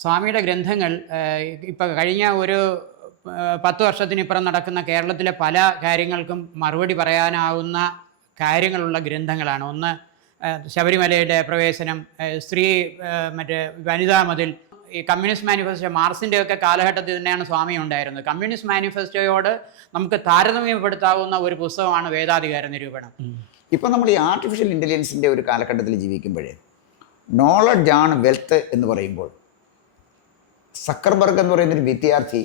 സ്വാമിയുടെ ഗ്രന്ഥങ്ങൾ ഇപ്പം കഴിഞ്ഞ ഒരു പത്ത് വർഷത്തിനിപ്പുറം നടക്കുന്ന കേരളത്തിലെ പല കാര്യങ്ങൾക്കും മറുപടി പറയാനാവുന്ന കാര്യങ്ങളുള്ള ഗ്രന്ഥങ്ങളാണ്. ഒന്ന് ശബരിമലയുടെ പ്രവേശനം സ്ത്രീ മറ്റേ വനിതാ മതിൽ. ഈ കമ്മ്യൂണിസ്റ്റ് മാനിഫെസ്റ്റോ മാർസിന്റെ ഒക്കെ കാലഘട്ടത്തിൽ തന്നെയാണ് സ്വാമി ഉണ്ടായിരുന്നത്. കമ്മ്യൂണിസ്റ്റ് മാനിഫെസ്റ്റോയോട് നമുക്ക് താരതമ്യപ്പെടുത്താവുന്ന ഒരു പുസ്തകമാണ് വേദാധികാര നിരൂപണം. ഇപ്പം നമ്മൾ ഈ ആർട്ടിഫിഷ്യൽ ഇന്റലിജൻസിന്റെ ഒരു കാലഘട്ടത്തിൽ ജീവിക്കുമ്പോഴേ നോളജ് ആണ് വെൽത്ത് എന്ന് പറയുമ്പോൾ സക്കർബർഗ് എന്ന് പറയുന്ന ഒരു വിദ്യാർത്ഥി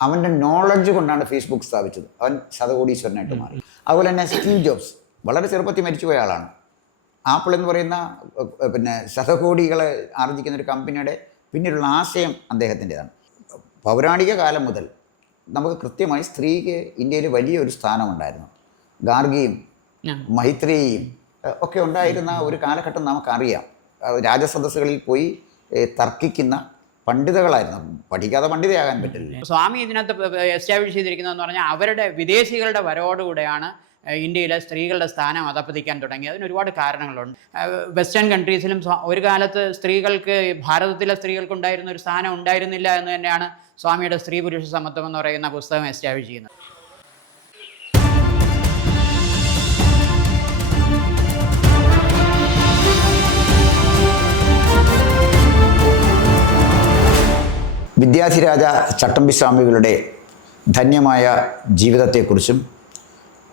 അവന്റെ നോളജ് കൊണ്ടാണ് ഫേസ്ബുക്ക് സ്ഥാപിച്ചത്. അവൻ ശതകോടീശ്വരനായിട്ട് മാറി. അതുപോലെ തന്നെ സ്റ്റീവ് ജോബ്സ് വളരെ ചെറുപ്പത്തിൽ മരിച്ചുപോയ ആളാണ്. ആപ്പിൾ എന്ന് പറയുന്ന പിന്നെ ശതകോടികളെ ആർജിക്കുന്ന ഒരു കമ്പനിയുടെ പിന്നീടുള്ള ആശയം അദ്ദേഹത്തിന്റെതാണ്. പൗരാണിക കാലം മുതൽ നമുക്ക് കൃത്യമായി സ്ത്രീക്ക് ഇന്ത്യയിൽ വലിയൊരു സ്ഥാനമുണ്ടായിരുന്നു. ഗാർഗിയും. മൈത്രിയും ഒക്കെ ഉണ്ടായിരുന്ന ഒരു കാലഘട്ടം നമുക്കറിയാം. രാജസദസ്സുകളിൽ പോയി തർക്കിക്കുന്ന പണ്ഡിതകളായിരുന്നു. പഠിക്കാതെ പണ്ഡിതയാകാൻ പറ്റില്ല. സ്വാമി ഇതിനകത്ത് എസ്റ്റാബ്ലിഷ് ചെയ്തിരിക്കുന്നതെന്ന് പറഞ്ഞാൽ അവരുടെ വിദേശികളുടെ വരവോടുകൂടെയാണ് ഇന്ത്യയിലെ സ്ത്രീകളുടെ സ്ഥാനം അതപ്പതിക്കാൻ തുടങ്ങി അതിന് ഒരുപാട് കാരണങ്ങളുണ്ട്. വെസ്റ്റേൺ കൺട്രീസിലും ഒരു കാലത്ത് സ്ത്രീകൾക്ക് ഭാരതത്തിലെ സ്ത്രീകൾക്ക് ഉണ്ടായിരുന്ന ഒരു സ്ഥാനം ഉണ്ടായിരുന്നില്ല എന്ന് തന്നെയാണ് സ്വാമിയുടെ സ്ത്രീ പുരുഷ സമത്വം എന്ന് പറയുന്ന പുസ്തകം എസ്റ്റാബ്ലിഷ് ചെയ്യുന്നത്. വിദ്യാധിരാജ ചട്ടമ്പി സ്വാമികളുടെ ധന്യമായ ജീവിതത്തെക്കുറിച്ചും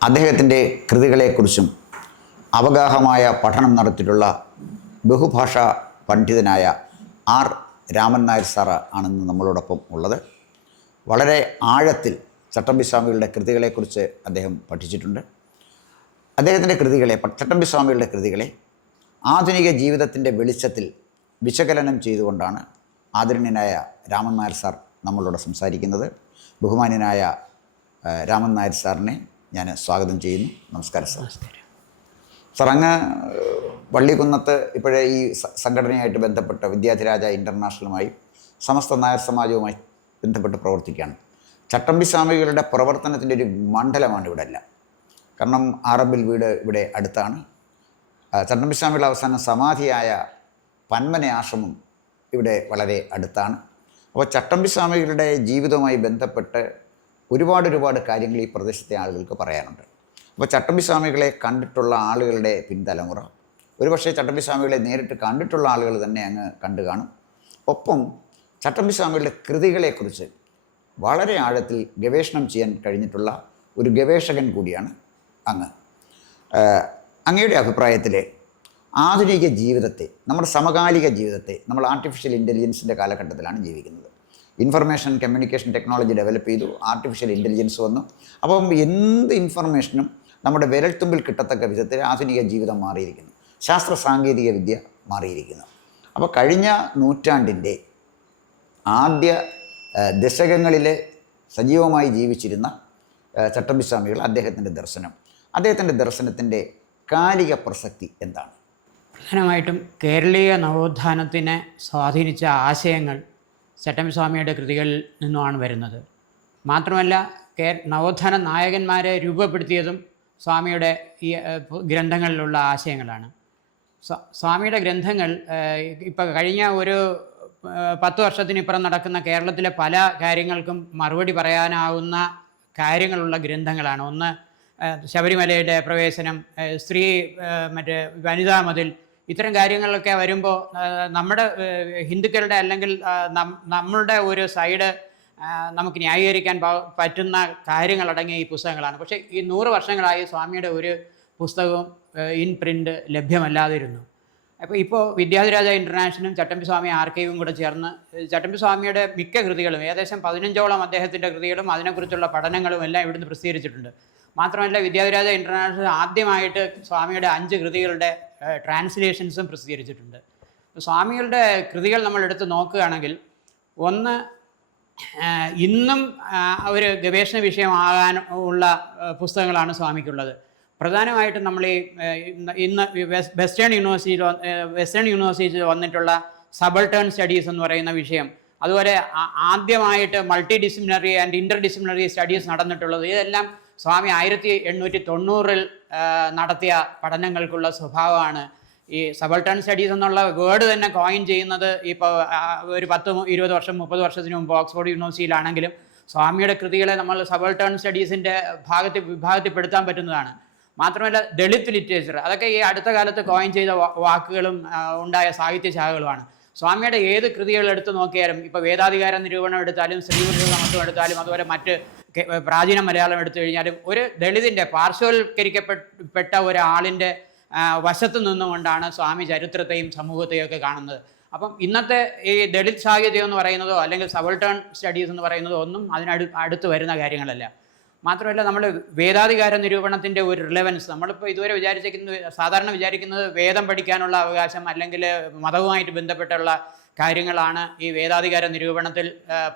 അദ്ദേഹത്തിന്റെ കൃതികളെക്കുറിച്ചും അവഗാഹമായ പഠനം നടത്തിയിട്ടുള്ള ബഹുഭാഷാ പണ്ഡിതനായ ആർ രാമൻ നായർ സാറ് ആണെന്ന് നമ്മളോടൊപ്പം ഉള്ളത്. വളരെ ആഴത്തിൽ ചട്ടമ്പി സ്വാമികളുടെ കൃതികളെക്കുറിച്ച് അദ്ദേഹം പഠിച്ചിട്ടുണ്ട്. അദ്ദേഹത്തിന്റെ കൃതികളെ ചട്ടമ്പി സ്വാമികളുടെ കൃതികളെ ആധുനിക ജീവിതത്തിന്റെ വെളിച്ചത്തിൽ വിശകലനം ചെയ്തുകൊണ്ടാണ് ആദരണീയനായ രാമൻ നായർ സാർ നമ്മളോട് സംസാരിക്കുന്നത്. ബഹുമാന്യനായ രാമൻ നായർ സാറിനെ ഞാൻ സ്വാഗതം ചെയ്യുന്നു. നമസ്കാരം സാർ. സാർ അങ്ങ് വള്ളിക്കുന്നത്ത് ഇപ്പോഴേ ഈ സംഘടനയായിട്ട് ബന്ധപ്പെട്ട വിദ്യാധിരാജ ഇന്റർനാഷണലുമായി സമസ്ത നായർ സമാജവുമായി ബന്ധപ്പെട്ട് പ്രവർത്തിക്കുകയാണ്. ചട്ടമ്പി സ്വാമികളുടെ പ്രവർത്തനത്തിന്റെ ഒരു മണ്ഡലമാണ് ഇവിടെ എല്ലാം കാരണം ആറബിൽ വീട് ഇവിടെ അടുത്താണ്. ചട്ടമ്പി സ്വാമികളുടെ അവസാനം സമാധിയായ പന്മന ആശ്രമം ഇവിടെ വളരെ അടുത്താണ്. അപ്പോൾ ചട്ടമ്പി സ്വാമികളുടെ ജീവിതവുമായി ബന്ധപ്പെട്ട് ഒരുപാട് ഒരുപാട് കാര്യങ്ങൾ ഈ പ്രദേശത്തെ ആളുകൾക്ക് പറയാനുണ്ട്. അപ്പോൾ ചട്ടമ്പി സ്വാമികളെ കണ്ടിട്ടുള്ള ആളുകളുടെ പിൻതലമുറ ഒരുപക്ഷെ ചട്ടമ്പി സ്വാമികളെ നേരിട്ട് കണ്ടിട്ടുള്ള ആളുകൾ തന്നെ അങ്ങ് കണ്ടു കാണും. ഒപ്പം ചട്ടമ്പി സ്വാമികളുടെ കൃതികളെക്കുറിച്ച് വളരെ ആഴത്തിൽ ഗവേഷണം ചെയ്യാൻ കഴിഞ്ഞിട്ടുള്ള ഒരു ഗവേഷകൻ കൂടിയാണ് അങ്ങ്. അങ്ങയുടെ അഭിപ്രായത്തിൽ ആധുനിക ജീവിതത്തെ നമ്മുടെ സമകാലിക ജീവിതത്തെ നമ്മൾ ആർട്ടിഫിഷ്യൽ ഇന്റലിജൻസിന്റെ കാലഘട്ടത്തിലാണ് ജീവിക്കുന്നത്. ഇൻഫർമേഷൻ കമ്മ്യൂണിക്കേഷൻ ടെക്നോളജി ഡെവലപ്പ് ചെയ്തു ആർട്ടിഫിഷ്യൽ ഇന്റലിജൻസ് വന്നു. അപ്പം എന്ത് ഇൻഫർമേഷനും നമ്മുടെ വിരൽത്തുമ്പിൽ കിട്ടത്തക്ക വിധത്തിൽ ആധുനിക ജീവിതം മാറിയിരിക്കുന്നു. ശാസ്ത്ര സാങ്കേതിക വിദ്യ മാറിയിരിക്കുന്നു. അപ്പോൾ കഴിഞ്ഞ നൂറ്റാണ്ടിന്റെ ആദ്യ ദശകങ്ങളിൽ സജീവമായി ജീവിച്ചിരുന്ന ചട്ടമ്പിസ്വാമികൾ ചട്ടമ്പി സ്വാമികൾ അദ്ദേഹത്തിന്റെ ദർശനം. അദ്ദേഹത്തിന്റെ ദർശനത്തിന്റെ കാലിക പ്രസക്തി എന്താണ്? പ്രധാനമായിട്ടും കേരളീയ നവോത്ഥാനത്തിനെ സ്വാധീനിച്ച ആശയങ്ങൾ ചട്ടമ്പിസ്വാമിയുടെ കൃതികളിൽ നിന്നുമാണ് വരുന്നത്. മാത്രമല്ല കേ നവോത്ഥാന നായകന്മാരെ രൂപപ്പെടുത്തിയതും സ്വാമിയുടെ ഈ ഗ്രന്ഥങ്ങളിലുള്ള ആശയങ്ങളാണ്. സ്വാമിയുടെ ഗ്രന്ഥങ്ങൾ ഇപ്പോൾ കഴിഞ്ഞ ഒരു പത്ത് വർഷത്തിനിപ്പുറം നടക്കുന്ന കേരളത്തിലെ പല കാര്യങ്ങൾക്കും മറുപടി പറയാനാവുന്ന കാര്യങ്ങളുള്ള ഗ്രന്ഥങ്ങളാണ്. ഒന്ന് ശബരിമലയുടെ പ്രവേശനം സ്ത്രീ മറ്റേ വനിതാ മതിൽ ഇത്തരം കാര്യങ്ങളൊക്കെ വരുമ്പോൾ നമ്മുടെ ഹിന്ദുക്കളുടെ അല്ലെങ്കിൽ നമ്മളുടെ ഒരു സൈഡ് നമുക്ക് ന്യായീകരിക്കാൻ പറ്റുന്ന കാര്യങ്ങളടങ്ങിയ ഈ പുസ്തകങ്ങളാണ്. പക്ഷേ ഈ നൂറ് വർഷങ്ങളായി സ്വാമിയുടെ ഒരു പുസ്തകവും ഇൻ പ്രിന്റ് ലഭ്യമല്ലാതിരുന്നു. അപ്പോൾ ഇപ്പോൾ വിദ്യാധിരാജ ഇന്റർനാഷണലും ചട്ടമ്പി സ്വാമി ആർക്കൈവും കൂടെ ചേർന്ന് ചട്ടമ്പി സ്വാമിയുടെ മിക്ക കൃതികളും ഏകദേശം പതിനഞ്ചോളം അദ്ദേഹത്തിന്റെ കൃതികളും അതിനെക്കുറിച്ചുള്ള പഠനങ്ങളും എല്ലാം ഇവിടുന്ന് പ്രസിദ്ധീകരിച്ചിട്ടുണ്ട്. മാത്രമല്ല വിദ്യാധിരാജ ഇന്റർനാഷണൽ ആദ്യമായിട്ട് സ്വാമിയുടെ അഞ്ച് കൃതികളുടെ ട്രാൻസ്ലേഷൻസും പ്രസിദ്ധീകരിച്ചിട്ടുണ്ട്. സ്വാമികളുടെ കൃതികൾ നമ്മൾ എടുത്ത് നോക്കുകയാണെങ്കിൽ ഒന്ന് ഇന്നും ഒരു ഗവേഷണ വിഷയമാകാൻ ഉള്ള പുസ്തകങ്ങളാണ് സ്വാമിക്കുള്ളത്. പ്രധാനമായിട്ടും നമ്മൾ ഈ ഇന്ന് വെസ്റ്റേൺ യൂണിവേഴ്സിറ്റിയിൽ വെസ്റ്റേൺ യൂണിവേഴ്സിറ്റിയിൽ വന്നിട്ടുള്ള സബൾട്ടേൺ സ്റ്റഡീസ് എന്ന് പറയുന്ന വിഷയം അതുപോലെ ആദ്യമായിട്ട് multi disciplinary and inter disciplinary studies നടന്നിട്ടുള്ളത് ഇതെല്ലാം സ്വാമി ആയിരത്തി എണ്ണൂറ്റി തൊണ്ണൂറിൽ നടത്തിയ പഠനങ്ങൾക്കുള്ള സ്വഭാവമാണ് ഈ സബൾട്ടൺ സ്റ്റഡീസ് എന്നുള്ള വേർഡ് തന്നെ കോയിൻ ചെയ്യുന്നത് ഇപ്പോൾ ഒരു പത്ത് ഇരുപത് വർഷം മുപ്പത് വർഷത്തിന് മുമ്പ് ഓക്സ്ഫോർഡ് യൂണിവേഴ്സിറ്റിയിലാണെങ്കിലും സ്വാമിയുടെ കൃതികളെ നമ്മൾ സബൾട്ടൺ സ്റ്റഡീസിന്റെ ഭാഗത്തിൽ വിഭാഗത്തിൽപ്പെടുത്താൻ പറ്റുന്നതാണ്. മാത്രമല്ല ദളിത് ലിറ്ററേച്ചർ അതൊക്കെ ഈ അടുത്ത കാലത്ത് കോയിൻ ചെയ്ത വാക്കുകളും ഉണ്ടായ സാഹിത്യ ശാഖകളുമാണ്. സ്വാമിയുടെ ഏത് കൃതികൾ എടുത്ത് നോക്കിയാലും ഇപ്പോൾ വേദാധികാര നിരൂപണം എടുത്താലും സ്ത്രീപുരുഷ സമത്വം എടുത്താലും അതുപോലെ മറ്റ് പ്രാചീന മലയാളം എടുത്തു കഴിഞ്ഞാലും ഒരു ദളിതിന്റെ പാർശ്വവൽക്കരിക്കപ്പെട്ട ഒരാളിന്റെ വശത്ത് നിന്നുകൊണ്ടാണ് സ്വാമി ചരിത്രത്തെയും സമൂഹത്തെയും ഒക്കെ കാണുന്നത്. അപ്പം ഇന്നത്തെ ഈ ദളിത് സാഹിത്യം എന്ന് പറയുന്നതോ അല്ലെങ്കിൽ സബൾട്ടേൺ സ്റ്റഡീസ് എന്ന് പറയുന്നതോ ഒന്നും അതിനടു അടുത്ത് വരുന്ന കാര്യങ്ങളല്ല. മാത്രമല്ല നമ്മൾ വേദാധികാര നിരൂപണത്തിന്റെ ഒരു റിലവൻസ് നമ്മളിപ്പോൾ ഇതുവരെ വിചാരിച്ചിരിക്കുന്നത് സാധാരണ വിചാരിക്കുന്നത് വേദം പഠിക്കാനുള്ള അവകാശം അല്ലെങ്കിൽ മതവുമായിട്ട് ബന്ധപ്പെട്ടുള്ള കാര്യങ്ങളാണ് ഈ വേദാധികാര നിരൂപണത്തിൽ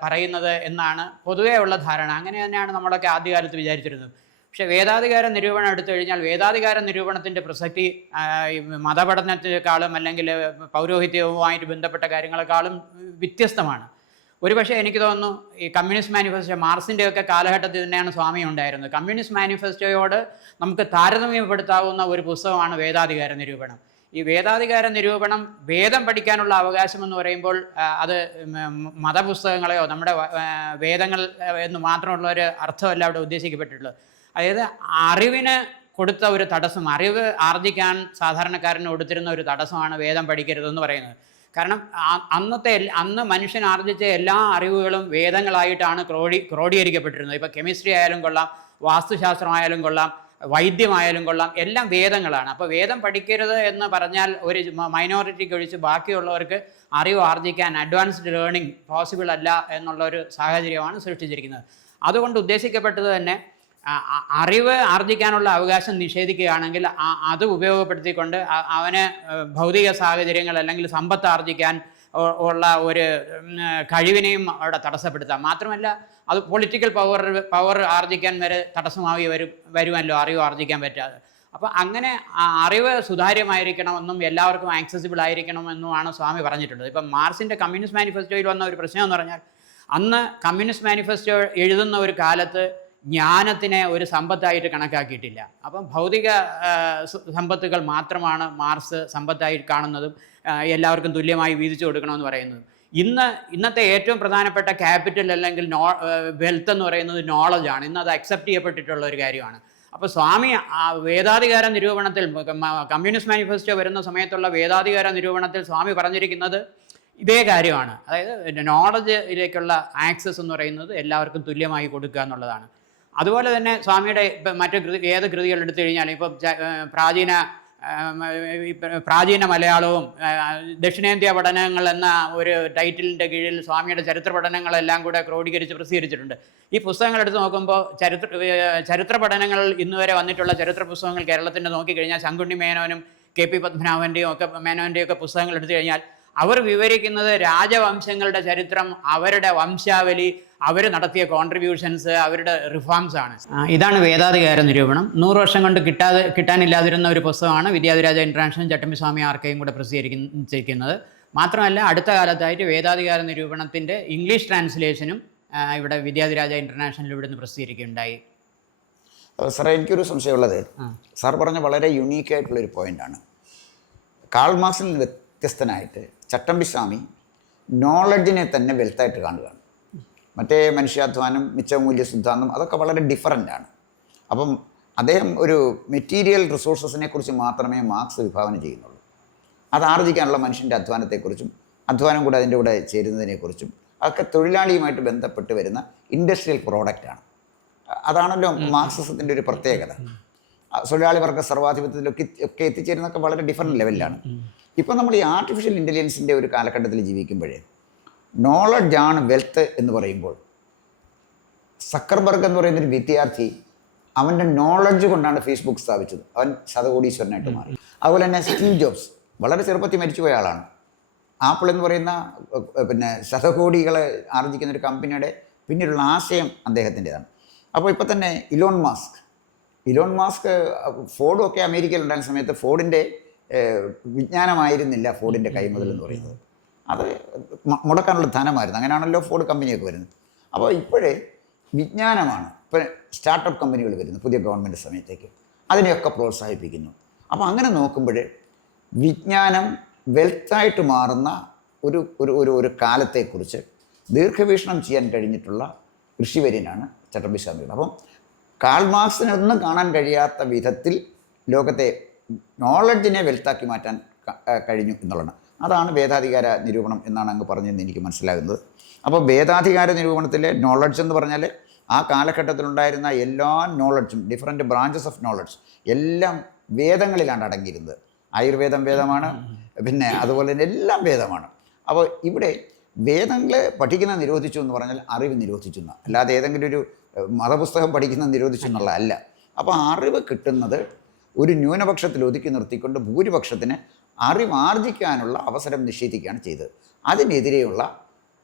പറയുന്നത് എന്നാണ് പൊതുവേ ഉള്ള ധാരണ. അങ്ങനെ തന്നെയാണ് നമ്മളൊക്കെ ആദ്യകാലത്ത് വിചാരിച്ചിരുന്നത്. പക്ഷേ വേദാധികാര നിരൂപണം എടുത്തു കഴിഞ്ഞാൽ വേദാധികാര നിരൂപണത്തിന്റെ പ്രസക്തി മതപഠനത്തെക്കാളും അല്ലെങ്കിൽ പൗരോഹിത്യവുമായിട്ട് ബന്ധപ്പെട്ട കാര്യങ്ങളെക്കാളും വ്യത്യസ്തമാണ്. ഒരുപക്ഷെ എനിക്ക് തോന്നുന്നു ഈ കമ്മ്യൂണിസ്റ്റ് മാനിഫെസ്റ്റോ മാർസിന്റെ ഒക്കെ കാലഘട്ടത്തിൽ തന്നെയാണ് സ്വാമി ഉണ്ടായിരുന്നത്. കമ്മ്യൂണിസ്റ്റ് മാനിഫെസ്റ്റോയോട് നമുക്ക് താരതമ്യപ്പെടുത്താവുന്ന ഒരു പുസ്തകമാണ് വേദാധികാര നിരൂപണം. ഈ വേദാധികാര നിരൂപണം വേദം പഠിക്കാനുള്ള അവകാശം എന്ന് പറയുമ്പോൾ അത് മതപുസ്തകങ്ങളെയോ നമ്മുടെ വേദങ്ങൾ എന്ന് മാത്രമുള്ള ഒരു അർത്ഥമല്ല അവിടെ ഉദ്ദേശിക്കപ്പെട്ടിട്ടുള്ളത്. അതായത് അറിവിന് കൊടുത്ത ഒരു തടസ്സം അറിവ് ആർജിക്കാൻ സാധാരണക്കാരന് കൊടുത്തിരുന്ന ഒരു തടസ്സമാണ് വേദം പഠിക്കരുതെന്ന് പറയുന്നത്. കാരണം അന്നത്തെ അന്ന് മനുഷ്യൻ ആർജിച്ച എല്ലാ അറിവുകളും വേദങ്ങളായിട്ടാണ് ക്രോഡി ക്രോഡീകരിക്കപ്പെട്ടിരുന്നത്. ഇപ്പോൾ കെമിസ്ട്രി ആയാലും കൊള്ളാം വാസ്തുശാസ്ത്രമായാലും കൊള്ളാം വൈദ്യമായാലും കൊള്ളാം. എല്ലാം വേദങ്ങളാണ്. അപ്പോൾ വേദം പഠിക്കരുത് എന്ന് പറഞ്ഞാൽ ഒരു മൈനോറിറ്റിക്ക് ഒഴിച്ച് ബാക്കിയുള്ളവർക്ക് അറിവ് ആർജിക്കാൻ അഡ്വാൻസ്ഡ് ലേണിംഗ് പോസിബിൾ അല്ല എന്നുള്ള ഒരു സാഹചര്യമാണ് സൃഷ്ടിച്ചിരിക്കുന്നത്. അതുകൊണ്ട് ഉദ്ദേശിക്കപ്പെട്ടത് തന്നെ അറിവ് ആർജിക്കാനുള്ള അവകാശം നിഷേധിക്കുകയാണെങ്കിൽ അത് ഉപയോഗപ്പെടുത്തിക്കൊണ്ട് അവന് ഭൗതിക സാഹചര്യങ്ങൾ അല്ലെങ്കിൽ സമ്പത്ത് ആർജിക്കാൻ ഉള്ള ഒരു കഴിവിനെയും അവിടെ തടസ്സപ്പെടുത്താം. മാത്രമല്ല അത് പൊളിറ്റിക്കൽ പവർ പവർ ആർജിക്കാൻ വരെ തടസ്സമായി വരും വരുമല്ലോ അറിവ് ആർജിക്കാൻ പറ്റാതെ. അപ്പോൾ അങ്ങനെ അറിവ് സുതാര്യമായിരിക്കണമെന്നും എല്ലാവർക്കും ആക്സസിബിൾ ആയിരിക്കണമെന്നുമാണ് സ്വാമി പറഞ്ഞിട്ടുള്ളത്. ഇപ്പം മാർസിന്റെ കമ്മ്യൂണിസ്റ്റ് മാനിഫെസ്റ്റോയിൽ വന്ന ഒരു പ്രശ്നം എന്ന് പറഞ്ഞാൽ അന്ന് കമ്മ്യൂണിസ്റ്റ് മാനിഫെസ്റ്റോ എഴുതുന്ന ഒരു കാലത്ത് ജ്ഞാനത്തിനെ ഒരു സമ്പത്തായിട്ട് കണക്കാക്കിയിട്ടില്ല. അപ്പം ഭൗതിക സമ്പത്തുകൾ മാത്രമാണ് മാർസ് സമ്പത്തായി കാണുന്നതും എല്ലാവർക്കും തുല്യമായി വീതിച്ചു കൊടുക്കണമെന്ന് പറയുന്നത്. ഇന്ന് ഇന്നത്തെ ഏറ്റവും പ്രധാനപ്പെട്ട ക്യാപിറ്റൽ അല്ലെങ്കിൽ നോ വെൽത്ത് എന്ന് പറയുന്നത് നോളജാണ് ഇന്ന് അത് അക്സെപ്റ്റ് ചെയ്യപ്പെട്ടിട്ടുള്ള ഒരു കാര്യമാണ്. അപ്പോൾ സ്വാമി വേദാധികാര നിരൂപണത്തിൽ കമ്മ്യൂണിസ്റ്റ് മാനിഫെസ്റ്റോ വരുന്ന സമയത്തുള്ള വേദാധികാര നിരൂപണത്തിൽ സ്വാമി പറഞ്ഞിരിക്കുന്നത് ഇതേ കാര്യമാണ്. അതായത് നോളജിലേക്കുള്ള ആക്സസ് എന്ന് പറയുന്നത് എല്ലാവർക്കും തുല്യമായി കൊടുക്കുക എന്നുള്ളതാണ്. അതുപോലെ തന്നെ സ്വാമിയുടെ മറ്റു കൃതി ഏത് കൃതികൾ എടുത്തു കഴിഞ്ഞാൽ ഇപ്പം പ്രാചീന പ്രാചീന മലയാളവും ദക്ഷിണേന്ത്യ പഠനങ്ങൾ എന്ന ഒരു ടൈറ്റിലിന്റെ കീഴിൽ സ്വാമിയുടെ ചരിത്ര പഠനങ്ങളെല്ലാം കൂടെ ക്രോഡീകരിച്ച് പ്രസിദ്ധീകരിച്ചിട്ടുണ്ട്. ഈ പുസ്തകങ്ങൾ എടുത്ത് നോക്കുമ്പോൾ ചരിത്ര ചരിത്ര പഠനങ്ങൾ ഇന്നുവരെ വന്നിട്ടുള്ള ചരിത്ര പുസ്തകങ്ങൾ കേരളത്തിന്റെ നോക്കിക്കഴിഞ്ഞാൽ ശങ്കുണ്ണി മേനോനും കെ പി പത്മനാഭന്റെയും ഒക്കെ മേനോന്റെയും ഒക്കെ പുസ്തകങ്ങൾ എടുത്തു കഴിഞ്ഞാൽ അവർ വിവരിക്കുന്നത് രാജവംശങ്ങളുടെ ചരിത്രം അവരുടെ വംശാവലി അവർ നടത്തിയ കോൺട്രിബ്യൂഷൻസ് അവരുടെ റിഫോംസ് ആണ്. ഇതാണ് വേദാധികാര നിരൂപണം. നൂറ് വർഷം കൊണ്ട് കിട്ടാതെ കിട്ടാനില്ലാതിരുന്ന ഒരു പുസ്തകമാണ് വിദ്യാധിരാജ ഇന്റർനാഷണൽ ചട്ടമ്പിസ്വാമി ആർക്കെയും കൂടെ പ്രസിദ്ധീകരിക്കുന്നത് മാത്രമല്ല അടുത്ത കാലത്തായിട്ട് വേദാധികാര നിരൂപണത്തിന്റെ ഇംഗ്ലീഷ് ട്രാൻസ്ലേഷനും ഇവിടെ വിദ്യാധിരാജ ഇന്റർനാഷണൽ ഇവിടുന്ന് പ്രസിദ്ധീകരിക്കുകയുണ്ടായി. അപ്പോൾ സാറേ എനിക്കൊരു സംശയമുള്ളത്. സാർ പറഞ്ഞ വളരെ യുണീക്ക് ആയിട്ടുള്ളൊരു പോയിന്റാണ് കാൾ മാർക്സിൽ നിന്ന് വ്യത്യസ്തനായിട്ട് ചട്ടമ്പിസ്വാമി നോളജിനെ തന്നെ വെൽത്തായിട്ട് കാണുകയാണ്. മറ്റേ മനുഷ്യാധ്വാനം മിച്ചമൂല്യ സിദ്ധാന്തം അതൊക്കെ വളരെ ഡിഫറന്റ് ആണ്. അപ്പം അദ്ദേഹം ഒരു മെറ്റീരിയൽ റിസോഴ്സസിനെ കുറിച്ച് മാത്രമേ മാർക്സ് വിഭാവനം ചെയ്യുന്നുള്ളൂ. അത് ആർജിക്കാനുള്ള മനുഷ്യന്റെ അധ്വാനത്തെക്കുറിച്ചും അധ്വാനം കൂടെ അതിന്റെ കൂടെ ചേരുന്നതിനെക്കുറിച്ചും അതൊക്കെ തൊഴിലാളിയുമായിട്ട് ബന്ധപ്പെട്ട് വരുന്ന ഇൻഡസ്ട്രിയൽ പ്രോഡക്റ്റാണ് അതാണല്ലോ മാർക്സിസത്തിന്റെ ഒരു പ്രത്യേകത. തൊഴിലാളി വർഗ സർവാധിപത്യത്തിലൊക്കെ ഒക്കെ എത്തിച്ചേരുന്നതൊക്കെ വളരെ ഡിഫറെന്റ് ലെവലിലാണ് ഇപ്പം നമ്മൾ ഈ ആർട്ടിഫിഷ്യൽ ഇന്റലിജൻസിന്റെ ഒരു കാലഘട്ടത്തിൽ ജീവിക്കുമ്പോഴേ നോളജാണ് വെൽത്ത് എന്ന് പറയുമ്പോൾ. സക്കർബർഗ് എന്ന് പറയുന്നൊരു വിദ്യാർത്ഥി അവന്റെ നോളജ് കൊണ്ടാണ് ഫേസ്ബുക്ക് സ്ഥാപിച്ചത്. അവൻ ശതകോടീശ്വരനായിട്ട് മാറി. അതുപോലെ തന്നെ സ്റ്റീവ് ജോബ്സ് വളരെ ചെറുപ്പത്തിൽ മരിച്ചുപോയ ആളാണ്. ആപ്പിൾ എന്ന് പറയുന്ന പിന്നെ ശതകോടികളെ ആർജിക്കുന്ന ഒരു കമ്പനിയുടെ പിന്നീടുള്ള ആശയം അദ്ദേഹത്തിന്റെതാണ്. അപ്പോൾ ഇപ്പോൾ തന്നെ ഇലോൺ മാസ്ക് ഇലോൺ മാസ്ക് ഫോർഡും ഒക്കെ അമേരിക്കയിൽ ഉണ്ടായിരുന്ന സമയത്ത് ഫോർഡിന്റെ വിജ്ഞാനമായിരുന്നില്ല ഫോർഡിന്റെ കൈമുതൽ എന്ന് പറയുന്നത്. അത് മുടക്കാനുള്ള ധനമായിരുന്നു. അങ്ങനെയാണല്ലോ ഫോർഡ് കമ്പനിയൊക്കെ വരുന്നത്. അപ്പോൾ ഇപ്പോഴേ വിജ്ഞാനമാണ്. ഇപ്പോൾ സ്റ്റാർട്ടപ്പ് കമ്പനികൾ വരുന്നു പുതിയ ഗവൺമെന്റ് സമയത്തേക്ക്. അതിനെയൊക്കെ പ്രോത്സാഹിപ്പിക്കുന്നു. അപ്പോൾ അങ്ങനെ നോക്കുമ്പോൾ വിജ്ഞാനം വെൽത്തായിട്ട് മാറുന്ന ഒരു ഒരു ഒരു ഒരു കാലത്തെക്കുറിച്ച് ദീർഘവീക്ഷണം ചെയ്യാൻ കഴിഞ്ഞിട്ടുള്ള ഋഷിവര്യനാണ് ചട്ടമ്പി സ്വാമികൾ അപ്പം കാൾമാർക്സിനൊന്നും കാണാൻ കഴിയാത്ത വിധത്തിൽ ലോകത്തെ നോളജിനെ വെൽത്താക്കി മാറ്റാൻ കഴിഞ്ഞു എന്നുള്ളതാണ്. അതാണ് വേദാധികാര നിരൂപണം എന്നാണ് അങ്ങ് പറഞ്ഞതെന്ന് എനിക്ക് മനസ്സിലാകുന്നത്. അപ്പോൾ വേദാധികാര നിരൂപണത്തിലെ നോളജ് എന്ന് പറഞ്ഞാൽ ആ കാലഘട്ടത്തിലുണ്ടായിരുന്ന എല്ലാ നോളജും ഡിഫറെന്റ് ബ്രാഞ്ചസ് ഓഫ് നോളജ് എല്ലാം വേദങ്ങളിലാണ് അടങ്ങിയിരുന്നത്. ആയുർവേദം വേദമാണ് പിന്നെ അതുപോലെ തന്നെ എല്ലാം വേദമാണ്. അപ്പോൾ ഇവിടെ വേദങ്ങൾ പഠിക്കുന്ന നിരോധിച്ചു എന്ന് പറഞ്ഞാൽ അറിവ് നിരോധിച്ചു അല്ലാതെ ഏതെങ്കിലും ഒരു മതപുസ്തകം പഠിക്കുന്ന നിരോധിച്ചു എന്നുള്ളതല്ല. അപ്പോൾ അറിവ് കിട്ടുന്നത് ഒരു ന്യൂനപക്ഷത്തിൽ ഒതുക്കി നിർത്തിക്കൊണ്ട് ഭൂരിപക്ഷത്തിന് അറിവാർജിക്കാനുള്ള അവസരം നിഷേധിക്കുകയാണ് ചെയ്തത്. അതിനെതിരെയുള്ള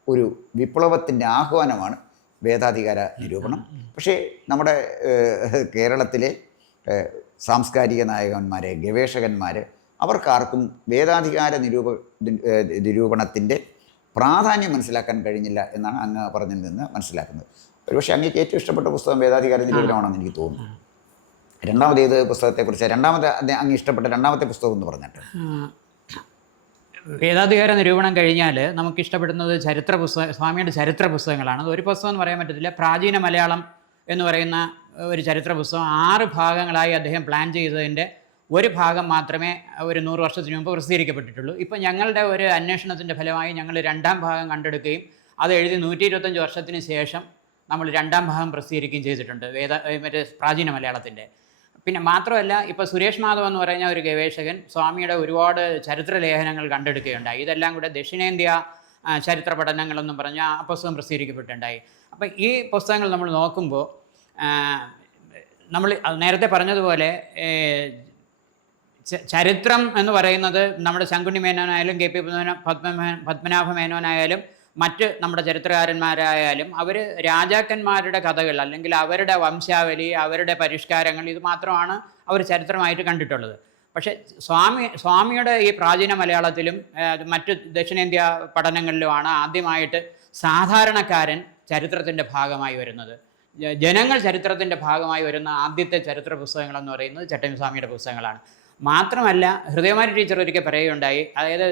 ഒരു വിപ്ലവത്തിന്റെ ആഹ്വാനമാണ് വേദാധികാര നിരൂപണം. പക്ഷേ നമ്മുടെ കേരളത്തിലെ സാംസ്കാരിക നായകന്മാർ ഗവേഷകന്മാർ അവർക്കാർക്കും വേദാധികാര നിരൂപ നിരൂപണത്തിന്റെ പ്രാധാന്യം മനസ്സിലാക്കാൻ കഴിഞ്ഞില്ല എന്നാണ് അങ്ങ് പറഞ്ഞതിൽ നിന്ന് മനസ്സിലാക്കുന്നത്. ഒരുപക്ഷെ അങ്ങേക്ക് ഏറ്റവും ഇഷ്ടപ്പെട്ട പുസ്തകം വേദാധികാര നിരൂപണമാണെന്ന് എനിക്ക് തോന്നുന്നു. രണ്ടാമത് ഏത് പുസ്തകത്തെക്കുറിച്ച്? രണ്ടാമത്തെ അങ്ങ് ഇഷ്ടപ്പെട്ട രണ്ടാമത്തെ പുസ്തകം എന്ന് പറഞ്ഞിട്ട്. വേദാധികാര നിരൂപണം കഴിഞ്ഞാൽ നമുക്ക് ഇഷ്ടപ്പെടുന്നത് ചരിത്ര പുസ്തക സ്വാമിയുടെ ചരിത്ര പുസ്തകങ്ങളാണ്. ഒരു പുസ്തകം എന്ന് പറയാൻ പറ്റത്തില്ല. പ്രാചീന മലയാളം എന്ന് പറയുന്ന ഒരു ചരിത്ര പുസ്തകം ആറ് ഭാഗങ്ങളായി അദ്ദേഹം പ്ലാൻ ചെയ്തതിന്റെ ഒരു ഭാഗം മാത്രമേ ഒരു നൂറ് വർഷത്തിന് മുമ്പ് പ്രസിദ്ധീകരിക്കപ്പെട്ടിട്ടുള്ളൂ. ഇപ്പം ഞങ്ങളുടെ ഒരു അന്വേഷണത്തിന്റെ ഫലമായി ഞങ്ങൾ രണ്ടാം ഭാഗം കണ്ടെടുക്കുകയും അത് എഴുതി നൂറ്റി ഇരുപത്തഞ്ച് വർഷത്തിന് ശേഷം നമ്മൾ രണ്ടാം ഭാഗം പ്രസിദ്ധീകരിക്കുകയും ചെയ്തിട്ടുണ്ട്. വേദ മറ്റേ പ്രാചീന മലയാളത്തിന്റെ പിന്നെ മാത്രമല്ല ഇപ്പോൾ സുരേഷ് മാധവ് എന്ന് പറയുന്ന ഒരു ഗവേഷകൻ സ്വാമിയുടെ ഒരുപാട് ചരിത്ര ലേഖനങ്ങൾ കണ്ടെടുക്കുകയുണ്ടായി. ഇതെല്ലാം കൂടെ ദക്ഷിണേന്ത്യ ചരിത്ര പഠനങ്ങളെന്നും പറഞ്ഞ ആ പുസ്തകം പ്രസിദ്ധീകരിക്കപ്പെട്ടുണ്ടായി അപ്പം ഈ പുസ്തകങ്ങൾ നമ്മൾ നോക്കുമ്പോൾ നമ്മൾ നേരത്തെ പറഞ്ഞതുപോലെ ചരിത്രം എന്ന് പറയുന്നത് നമ്മുടെ ശങ്കുണ്ണി മേനോനായാലും കെ പി പത്മനാഭ പത്മനാഭ- മേനോനായാലും മറ്റ് നമ്മുടെ ചരിത്രകാരന്മാരായാലും അവർ രാജാക്കന്മാരുടെ കഥകൾ അല്ലെങ്കിൽ അവരുടെ വംശാവലി അവരുടെ പരിഷ്കാരങ്ങൾ ഇത് മാത്രമാണ് അവർ ചരിത്രമായിട്ട് കണ്ടിട്ടുള്ളത്. പക്ഷേ സ്വാമി സ്വാമിയുടെ ഈ പ്രാചീന മലയാളത്തിലും മറ്റ് ദക്ഷിണേന്ത്യ പഠനങ്ങളിലുമാണ് ആദ്യമായിട്ട് സാധാരണക്കാരൻ ചരിത്രത്തിന്റെ ഭാഗമായി വരുന്നത്. ജനങ്ങൾ ചരിത്രത്തിന്റെ ഭാഗമായി വരുന്ന ആദ്യത്തെ ചരിത്ര പുസ്തകങ്ങളെന്ന് പറയുന്നത് ചട്ടമ്പി സ്വാമിയുടെ പുസ്തകങ്ങളാണ്. മാത്രമല്ല ഹൃദയമാരി ടീച്ചർ ഒരിക്കൽ പറയുകയുണ്ടായി. അതായത്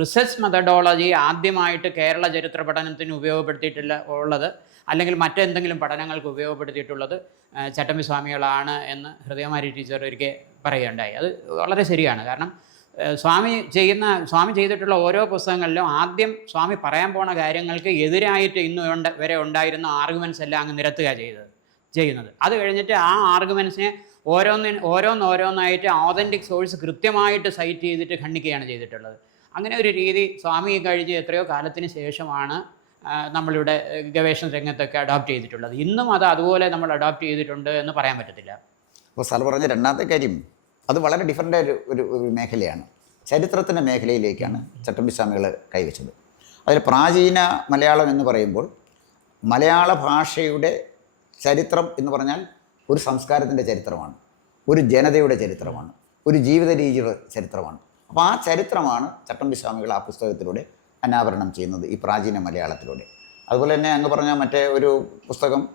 റിസർച്ച് മെത്തഡോളജി ആദ്യമായിട്ട് കേരള ചരിത്ര പഠനത്തിന് ഉപയോഗപ്പെടുത്തിയിട്ടുള്ള ഉള്ളത് അല്ലെങ്കിൽ മറ്റെന്തെങ്കിലും പഠനങ്ങൾക്ക് ഉപയോഗപ്പെടുത്തിയിട്ടുള്ളത് ചട്ടമ്പി സ്വാമികളാണ് എന്ന് ഹൃദയമാരി ടീച്ചർ ഒരിക്കൽ പറയുകയുണ്ടായി. അത് വളരെ ശരിയാണ്. കാരണം സ്വാമി ചെയ്യുന്ന സ്വാമി ചെയ്തിട്ടുള്ള ഓരോ പുസ്തകങ്ങളിലും ആദ്യം സ്വാമി പറയാൻ പോണ കാര്യങ്ങൾക്ക് എതിരായിട്ട് ഇന്ന് വരെ ഉണ്ടായിരുന്ന ആർഗ്യുമെന്റ്സ് എല്ലാം അങ്ങ് നിരത്തുക ചെയ്തത് ചെയ്യുന്നത്. അത് കഴിഞ്ഞിട്ട് ആ ആർഗ്യുമെൻസിനെ ഓരോന്നിന് ഓരോന്നോരോന്നായിട്ട് ഓതന്റിക് സോഴ്സ് കൃത്യമായിട്ട് സൈറ്റ് ചെയ്തിട്ട് ഖണ്ഡിക്കുകയാണ് ചെയ്തിട്ടുള്ളത്. അങ്ങനെ ഒരു രീതി സ്വാമി കഴിഞ്ഞ് എത്രയോ കാലത്തിന് ശേഷമാണ് നമ്മളിവിടെ ഗവേഷണ രംഗത്തൊക്കെ അഡോപ്റ്റ് ചെയ്തിട്ടുള്ളത്. ഇന്നും അത് അതുപോലെ നമ്മൾ അഡോപ്റ്റ് ചെയ്തിട്ടുണ്ട് എന്ന് പറയാൻ പറ്റത്തില്ല. അപ്പോൾ സാർ പറഞ്ഞ രണ്ടാമത്തെ കാര്യം അത് വളരെ ഡിഫറന്റ് ഒരു ഒരു മേഖലയാണ്. ചരിത്രത്തിന്റെ മേഖലയിലേക്കാണ് ചട്ടമ്പിസ്വാമികൾ കൈവച്ചത്. അതിൽ പ്രാചീന മലയാളം എന്ന് പറയുമ്പോൾ മലയാള ഭാഷയുടെ ചരിത്രം എന്ന് പറഞ്ഞാൽ ഒരു സംസ്കാരത്തിന്റെ ചരിത്രമാണ് ഒരു ജനതയുടെ ചരിത്രമാണ് ഒരു ജീവിത രീതിയുടെ ചരിത്രമാണ്. അപ്പോൾ ആ ചരിത്രമാണ് ചട്ടമ്പി ചട്ടമ്പിസ്വാമികൾ ആ പുസ്തകത്തിലൂടെ അനാവരണം ചെയ്യുന്നത് ഈ പ്രാചീന മലയാളത്തിലൂടെ. അതുപോലെ തന്നെ അങ്ങ് പറഞ്ഞ മറ്റേ ഒരു പുസ്തകം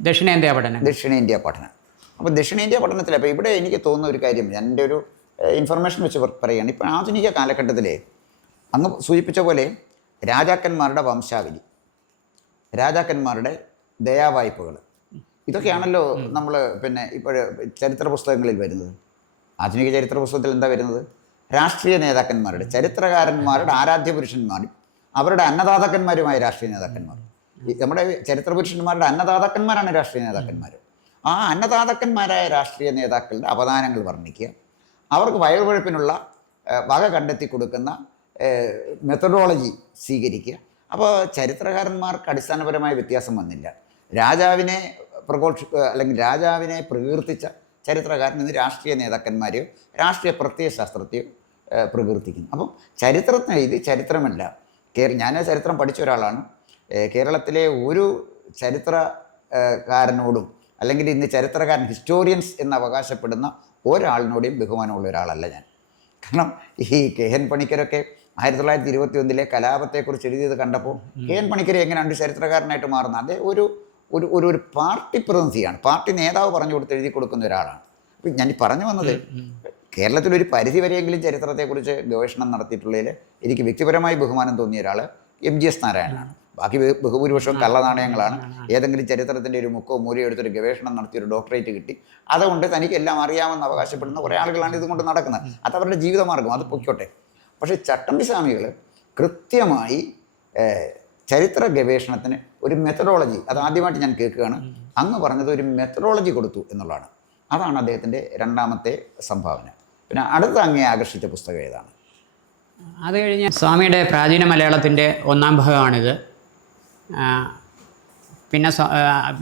ദക്ഷിണേന്ത്യ പഠനം. ദക്ഷിണേന്ത്യ പഠനം. അപ്പോൾ ദക്ഷിണേന്ത്യ പഠനത്തിൽ അപ്പോൾ ഇവിടെ എനിക്ക് തോന്നുന്ന ഒരു കാര്യം എന്റെ ഒരു ഇൻഫർമേഷൻ വെച്ച് പറയുകയാണ്. ഇപ്പോൾ ആധുനിക കാലഘട്ടത്തിലെ അങ്ങ് സൂചിപ്പിച്ച പോലെ രാജാക്കന്മാരുടെ വംശാവലി രാജാക്കന്മാരുടെ ദയാവായ്പകൾ ഇതൊക്കെയാണല്ലോ നമ്മൾ പിന്നെ ഇപ്പോഴും ചരിത്ര പുസ്തകങ്ങളിൽ വരുന്നത്. ആധുനിക ചരിത്ര പുസ്തകത്തിൽ എന്താ വരുന്നത്? രാഷ്ട്രീയ നേതാക്കന്മാരുടെ ചരിത്രകാരന്മാരുടെ ആരാധ്യ പുരുഷന്മാരും അവരുടെ അന്നദാതാക്കന്മാരുമായ രാഷ്ട്രീയ നേതാക്കന്മാർ. നമ്മുടെ ചരിത്ര പുരുഷന്മാരുടെ അന്നദാതാക്കന്മാരാണ് രാഷ്ട്രീയ നേതാക്കന്മാർ. ആ അന്നദാതാക്കന്മാരായ രാഷ്ട്രീയ നേതാക്കളുടെ അവദാനങ്ങൾ വർണിക്കുക. അവർക്ക് വയറുപഴപ്പിനുള്ള വക കണ്ടെത്തി കൊടുക്കുന്ന മെത്തഡോളജി സ്വീകരിക്കുക. അപ്പോൾ ചരിത്രകാരന്മാർക്ക് അടിസ്ഥാനപരമായ വ്യത്യാസം വന്നില്ല. രാജാവിനെ പ്രഘോഷ അല്ലെങ്കിൽ രാജാവിനെ പ്രകീർത്തിച്ച ചരിത്രകാരൻ ഇന്ന് രാഷ്ട്രീയ നേതാക്കന്മാരെയോ രാഷ്ട്രീയ പ്രത്യയശാസ്ത്രത്തെയോ പ്രകീർത്തിക്കുന്നു. അപ്പം ചരിത്രത്തിന് ഇത് ചരിത്രമല്ല. കേര ഞാൻ ചരിത്രം പഠിച്ച ഒരാളാണ്. കേരളത്തിലെ ഒരു ചരിത്രകാരനോടും അല്ലെങ്കിൽ ഇന്ന് ചരിത്രകാരൻ ഹിസ്റ്റോറിയൻസ് എന്ന് അവകാശപ്പെടുന്ന ഒരാളിനോടെയും ബഹുമാനമുള്ള ഒരാളല്ല ഞാൻ. കാരണം ഈ കെ എൻ പണിക്കരൊക്കെ ആയിരത്തി തൊള്ളായിരത്തി ഇരുപത്തി ഒന്നിലെ കലാപത്തെക്കുറിച്ച് എഴുതിയത് കണ്ടപ്പോൾ കെ എൻ പണിക്കർ എങ്ങനെയാണ് ചരിത്രകാരനായിട്ട് മാറുന്നത്? അതേ ഒരു ഒരു ഒരു ഒരു പാർട്ടി പ്രതിനിധിയാണ്. പാർട്ടി നേതാവ് പറഞ്ഞു കൊടുത്ത് എഴുതി കൊടുക്കുന്ന ഒരാളാണ്. അപ്പം ഞാൻ പറഞ്ഞു വന്നത് കേരളത്തിലൊരു പരിധി വരെയെങ്കിലും ചരിത്രത്തെക്കുറിച്ച് ഗവേഷണം നടത്തിയിട്ടുള്ളതിൽ എനിക്ക് വ്യക്തിപരമായി ബഹുമാനം തോന്നിയ ഒരാൾ എം ജി എസ് നാരായണനാണ്. ബാക്കി ബഹു- ബഹുഭൂരിപക്ഷവും കള്ളനാണയങ്ങളാണ് ഏതെങ്കിലും ചരിത്രത്തിന്റെ ഒരു മുക്കോ മൂലയോ എടുത്തൊരു ഗവേഷണം നടത്തി ഒരു ഡോക്ടറേറ്റ് കിട്ടി. അതുകൊണ്ട് തനിക്ക് എല്ലാം അറിയാമെന്ന് അവകാശപ്പെടുന്ന കുറേ ആളുകളാണ് ഇതുകൊണ്ട് നടക്കുന്നത്. അത് അവരുടെ ജീവിതമാർഗം അത് പൊയ്ക്കോട്ടെ. പക്ഷേ ചട്ടമ്പി സ്വാമികൾ കൃത്യമായി ചരിത്ര ഗവേഷണത്തിന് ഒരു മെത്തഡോളജി അത് ആദ്യമായിട്ട് ഞാൻ കേൾക്കുകയാണ്. അങ്ങ് പറഞ്ഞത് ഒരു മെത്തഡോളജി കൊടുത്തു എന്നുള്ളതാണ്. അതാണ് അദ്ദേഹത്തിന്റെ രണ്ടാമത്തെ സംഭാവന. പിന്നെ അടുത്ത അങ്ങേ ആകർഷിച്ച പുസ്തകം ഏതാണ്? അത് കഴിഞ്ഞ് സ്വാമിയുടെ പ്രാചീന മലയാളത്തിന്റെ ഒന്നാം ഭാഗമാണിത്. പിന്നെ